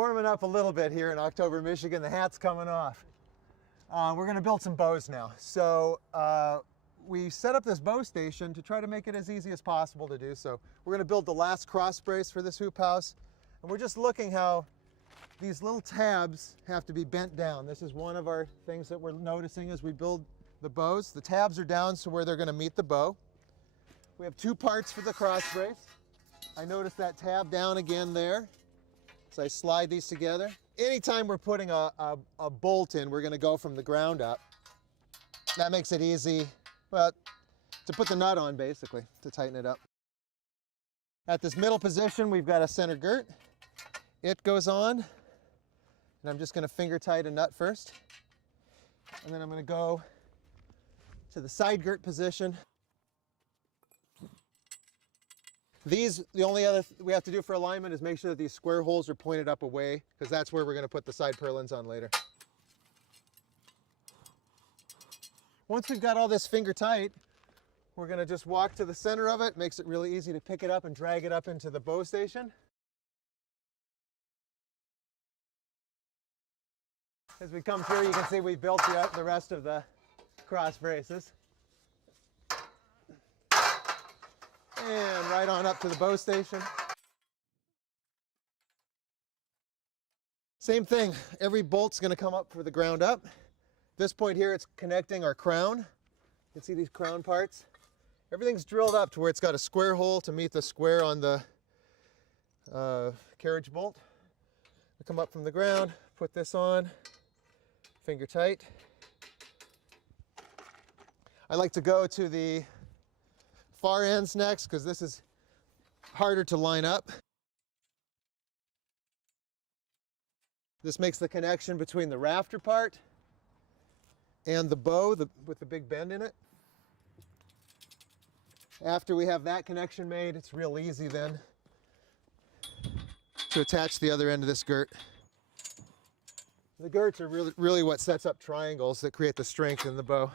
warming up a little bit here in October, Michigan. The hat's coming off. We're going to build some bows now. So we set up this bow station to try to make it as easy as possible to do so. We're going to build the last cross brace for this hoop house. And we're just looking how these little tabs have to be bent down. This is one of our things that we're noticing as we build the bows. The tabs are down so where they're going to meet the bow. We have 2 parts for the cross brace. I noticed that tab down again there. So I slide these together. Anytime we're putting a bolt in, we're going to go from the ground up. That makes it easy, well, to put the nut on basically, to tighten it up. At this middle position, we've got a center girt. It goes on, and I'm just going to finger tight a nut first. And then I'm going to go to the side girt position. These, the only other we have to do for alignment is make sure that these square holes are pointed up away, because that's where we're going to put the side purlins on later. Once we've got all this finger tight, we're going to just walk to the center of it. Makes it really easy to pick it up and drag it up into the bow station. As we come through, you can see we built the rest of the cross braces. And right on up to the bow station. Same thing, every bolt's going to come up for the ground up. This point here, it's connecting our crown. You can see these crown parts. Everything's drilled up to where it's got a square hole to meet the square on the carriage bolt. I come up from the ground, put this on, finger tight. I like to go to the far ends next because this is harder to line up. This makes the connection between the rafter part and the bow with the big bend in it. After we have that connection made, it's real easy then to attach the other end of this girt. The girts are really what sets up triangles that create the strength in the bow.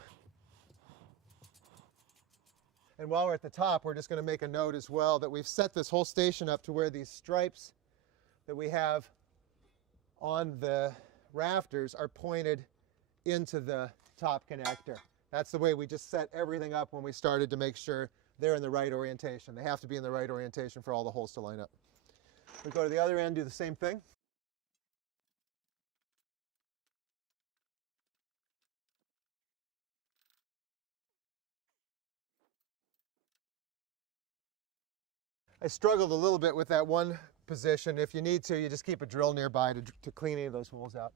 And while we're at the top, we're just going to make a note as well that we've set this whole station up to where these stripes that we have on the rafters are pointed into the top connector. That's the way we just set everything up when we started to make sure they're in the right orientation. They have to be in the right orientation for all the holes to line up. We go to the other end, do the same thing. I struggled a little bit with that one position. If you need to, you just keep a drill nearby to clean any of those holes out.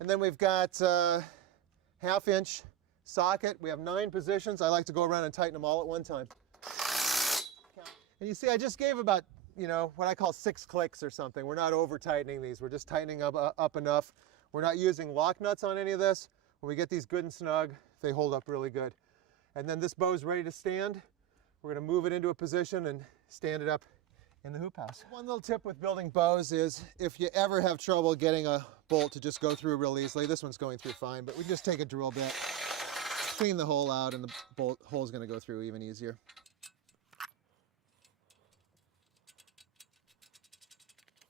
And then we've got a 1/2 inch socket. We have 9 positions. I like to go around and tighten them all at one time. And you see, I just gave about, what I call 6 clicks or something. We're not over tightening these. We're just tightening up enough. We're not using lock nuts on any of this. When we get these good and snug, they hold up really good. And then this bow's ready to stand. We're going to move it into a position and stand it up in the hoop house. One little tip with building bows is if you ever have trouble getting a bolt to just go through real easily, this one's going through fine, but we just take a drill bit, clean the hole out, and the bolt hole's going to go through even easier.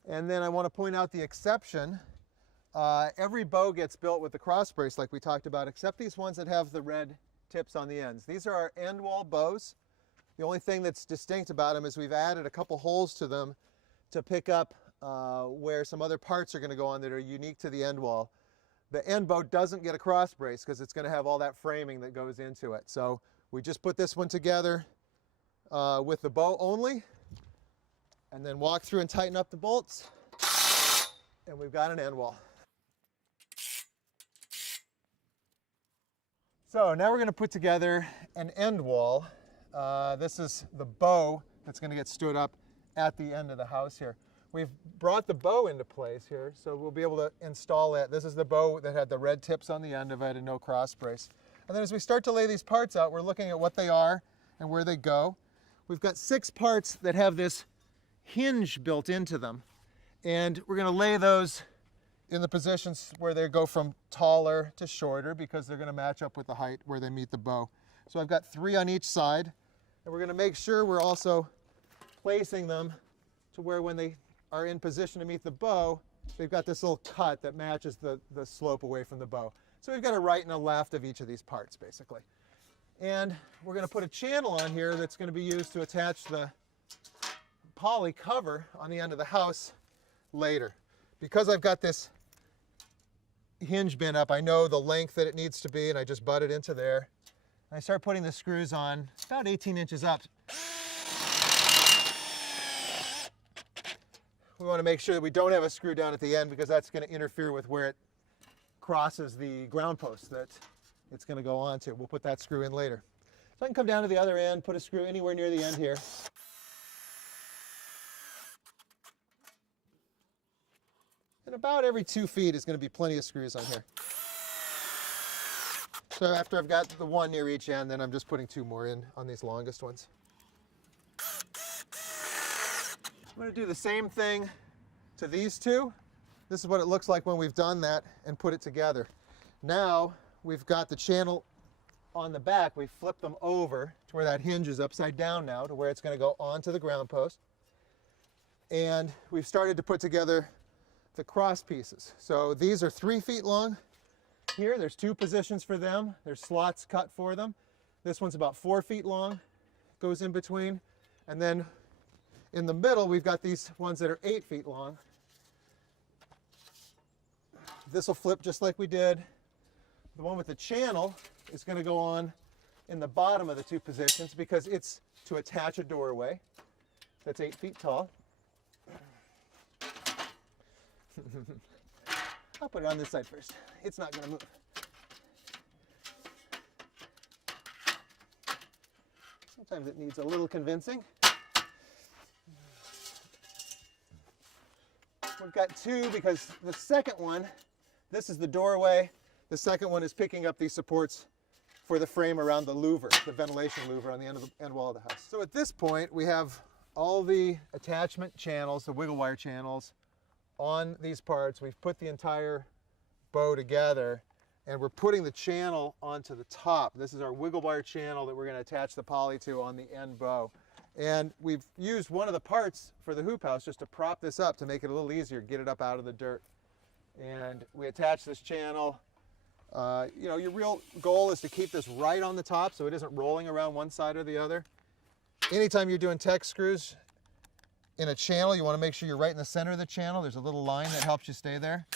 And then I want to point out the exception. Every bow gets built with the cross brace like we talked about, except these ones that have the red tips on the ends. These are our end wall bows. The only thing that's distinct about them is we've added a couple holes to them to pick up where some other parts are going to go on that are unique to the end wall. The end bow doesn't get a cross brace because it's going to have all that framing that goes into it. So we just put this one together with the bow only, and then walk through and tighten up the bolts, and we've got an end wall. So now we're going to put together an end wall. This is the bow that's going to get stood up at the end of the house here. We've brought the bow into place here, so we'll be able to install it. This is the bow that had the red tips on the end of it and no cross brace. And then as we start to lay these parts out, we're looking at what they are and where they go. We've got 6 parts that have this hinge built into them, and we're going to lay those in the positions where they go from taller to shorter because they're going to match up with the height where they meet the bow. So I've got 3 on each side, and we're going to make sure we're also placing them to where when they are in position to meet the bow, they've got this little cut that matches the slope away from the bow. So we've got a right and a left of each of these parts, basically. And we're going to put a channel on here that's going to be used to attach the poly cover on the end of the house later. Because I've got this hinge bin up, I know the length that it needs to be, and I just butt it into there. And I start putting the screws on about 18 inches up. We want to make sure that we don't have a screw down at the end, because that's going to interfere with where it crosses the ground post that it's going to go onto. We'll put that screw in later. So I can come down to the other end, put a screw anywhere near the end here. And about every 2 feet is going to be plenty of screws on here. So after I've got the one near each end, then I'm just putting 2 more in on these longest ones. I'm going to do the same thing to these 2. This is what it looks like when we've done that and put it together. Now we've got the channel on the back. We flip them over to where that hinge is upside down now, to where it's going to go onto the ground post. And we've started to put together the cross pieces. So these are 3 feet long. Here, there's 2 positions for them. There's slots cut for them. This one's about 4 feet long, goes in between. And then in the middle, we've got these ones that are 8 feet long. This will flip just like we did. The one with the channel is going to go on in the bottom of the 2 positions, because it's to attach a doorway that's 8 feet tall. I'll put it on this side first. It's not going to move. Sometimes it needs a little convincing. We've got 2 because the second one, this is the doorway. The second one is picking up these supports for the frame around the louver, the ventilation louver on the end wall of the house. So at this point, we have all the attachment channels, the wiggle wire channels, on these parts. We've put the entire bow together, and we're putting the channel onto the top. This is our wiggle wire channel that we're going to attach the poly to on the end bow. And we've used one of the parts for the hoop house just to prop this up to make it a little easier, get it up out of the dirt. And we attach this channel. You know, your real goal is to keep this right on the top so it isn't rolling around one side or the other. Anytime you're doing tech screws in a channel, you want to make sure you're right in the center of the channel. There's a little line that helps you stay there.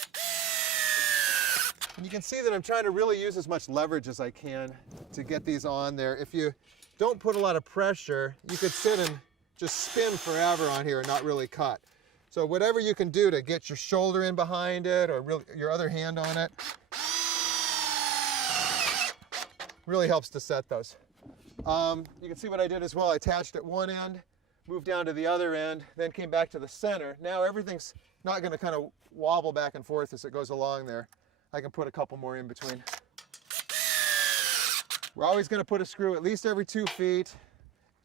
And you can see that I'm trying to really use as much leverage as I can to get these on there. If you don't put a lot of pressure, you could sit and just spin forever on here and not really cut. So whatever you can do to get your shoulder in behind it, or really your other hand on it, really helps to set those. You can see what I did as well. I attached at one end, moved down to the other end, then came back to the center. Now everything's not going to kind of wobble back and forth as it goes along there. I can put a couple more in between. We're always going to put a screw at least every 2 feet.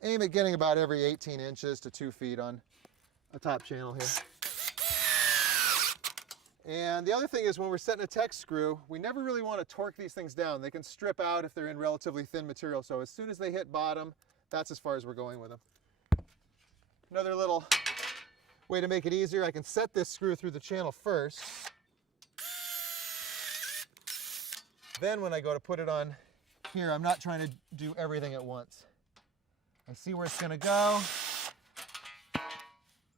Aim at getting about every 18 inches to 2 feet on a top channel here. And the other thing is, when we're setting a tech screw, we never really want to torque these things down. They can strip out if they're in relatively thin material. So as soon as they hit bottom, that's as far as we're going with them. Another little way to make it easier, I can set this screw through the channel first. Then when I go to put it on here, I'm not trying to do everything at once. I see where it's going to go,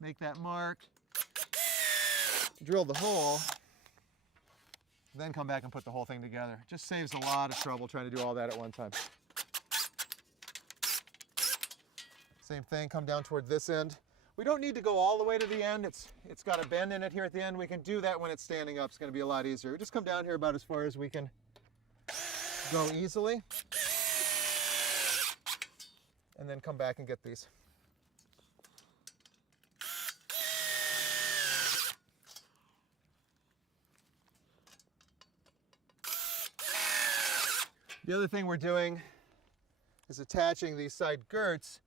make that mark, drill the hole, then come back and put the whole thing together. It just saves a lot of trouble trying to do all that at one time. Same thing, come down toward this end. We don't need to go all the way to the end. It's got a bend in it here at the end. We can do that when it's standing up. It's going to be a lot easier. We just come down here about as far as we can go easily, and then come back and get these. The other thing we're doing is attaching these side girts.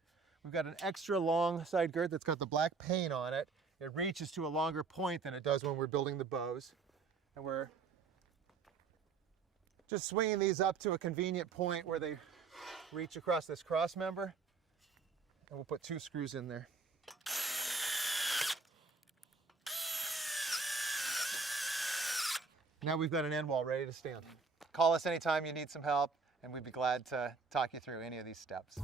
We've got an extra long side girt that's got the black paint on it. It reaches to a longer point than it does when we're building the bows. And we're just swinging these up to a convenient point where they reach across this cross member. And we'll put 2 screws in there. Now we've got an end wall ready to stand. Call us anytime you need some help, and we'd be glad to talk you through any of these steps.